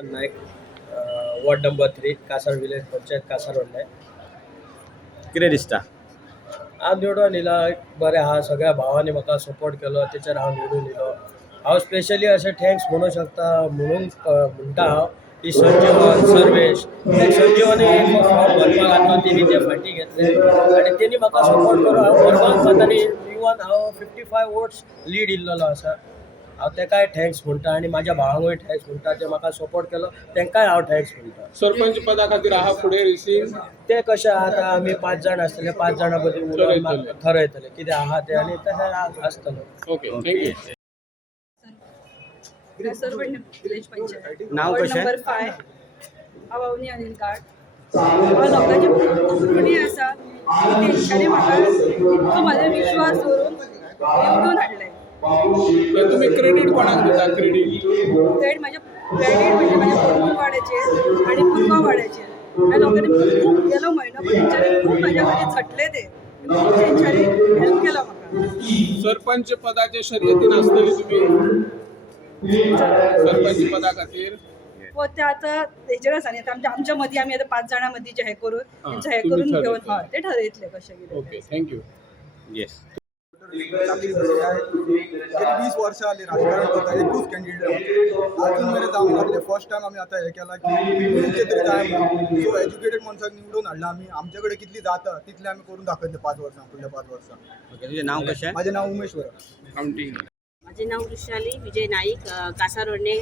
Ramakant Nayak, ward number 3 Kasar village panchayat Kasar व्हडले. कितें दिसता? हांव निवडून येयला बरें आहा. सगळ्या भावांनी म्हाका सपोर्ट केलो, तेचेर हांव निवडून येयलो. हांव स्पेशली अशें थँक्स म्हणूंक शकता म्हणून म्हणटा हांव की संजीवन सर्वेश संजीवनी एक फॉर्म भरपाक घातलो, तेणी ते फाटीं घेतले आनी तेणी म्हाका सपोर्ट करून हांव भरपाक पावतानी इवन हांव 55 वोट्स लीड इल्लोलो आसा. हांव तेकाय थँक्स म्हणटा आनी म्हाज्या भावांकूय थँक्स म्हणटा, जे म्हाका सपोर्ट केलो तेंकाय हांव थँक्स म्हणटा. सरपंच पदा खातीर आहा फुडें रेसीन? ते कशें आतां आमी 5 जाण आसतले, 5 जाणां मदीं उलोवन ठरयतले कितें आहा तें आनी तशें आसतलें. Okay, thank you. Kasar village panchayat नाव वॉर्ड कशें? नंबर 5. हांव अवनी अनिल कार्ड. हांव लोकांचे खूब ऋणी आसा. तेंच्यांनी म्हाका इतको म्हाजेर विश्वास दवरून निवडून हाडलें. तुम्ही क्रेडीट कोणाक दिता? क्रेडीट क्रेडीट म्हणजे म्हाज्या पोरपूर वाड्याचेर आनी पुरवा वाड्याचेर. ह्या लोकांनी खूब गेलो म्हयनो पण तेंच्यांनी खूब म्हाज्या खातीर झटले ते. खूब तेंच्यांनी हेल्प केलो म्हाका. सरपंच पदाच्या शर्यतीन आसतली तुम्ही? सरपंच पदा खातीर हो ते आतां तेजेर आसा न्ही. आतां आमच्या मदीं आमी आतां 5 जाणां मदीं जे हे करून तेंचं हे तुम्ही करून घेवन ठरयतले. हय ते ठरयतले कशें कितें. Okay, thank you. येस. गेली 20 वर्षां जाली राजकारण करता, एकूच कॅन्डिडेट अजून मेरेन जावंक लागले. फर्स्ट टायम आमी आतां हे केला की कितें तरी जाय म्हणून. सो एज्युकेटेड मनशाक निवडून हाडला आमी. आमचे कडेन कितली जाता तितले आमी करून दाखयतले 5 वर्सां, फुडल्या 5 वर्सां. ओके, तुजें नाव कशें? माझे नाव उमेश वरा. काउंटिंग. माझे नाव वृषाली विजय नाईक, कासार व्हडणे,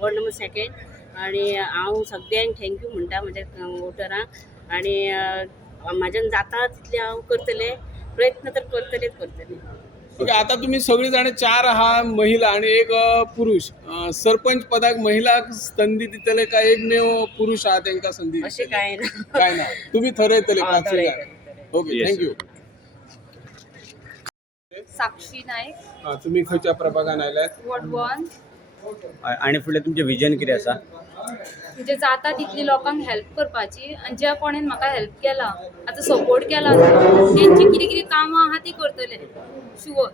वॉर्ड नंबर 2. आणि हांव सगळ्यांक थँक्यू म्हणटा म्हज्या वोटरांक. आणि म्हाज्यान जाता तितले हांव करतलें, प्रयत्न तर करतलें. ओके, आता तुम्ही सगळी जाण 4 आहा महिला आणि एक पुरुष. सरपंच पदाक महिलाक संधी दितले काय एकमेव पुरुष आहा तांकां संधी अशें दितले? कांय ना. काय ना, तुम्ही ठरयतले हां, 5 ठरयतले. जाण. Okay, Yes. थँक्यू. साक्षी नायक, तुम्ही खंयच्या प्रभागान आयल्यात? वॉर्ड 1. आणि फुडें तुमचें विजन कितें आसा? म्हणजे जाता तितली लोकांक हेल्प करपाची आनी ज्या कोणेन म्हाका हेल्प केला, आतां सपोर्ट केला, तेंची कितें कितें कामां आहा ती करतले शुअर.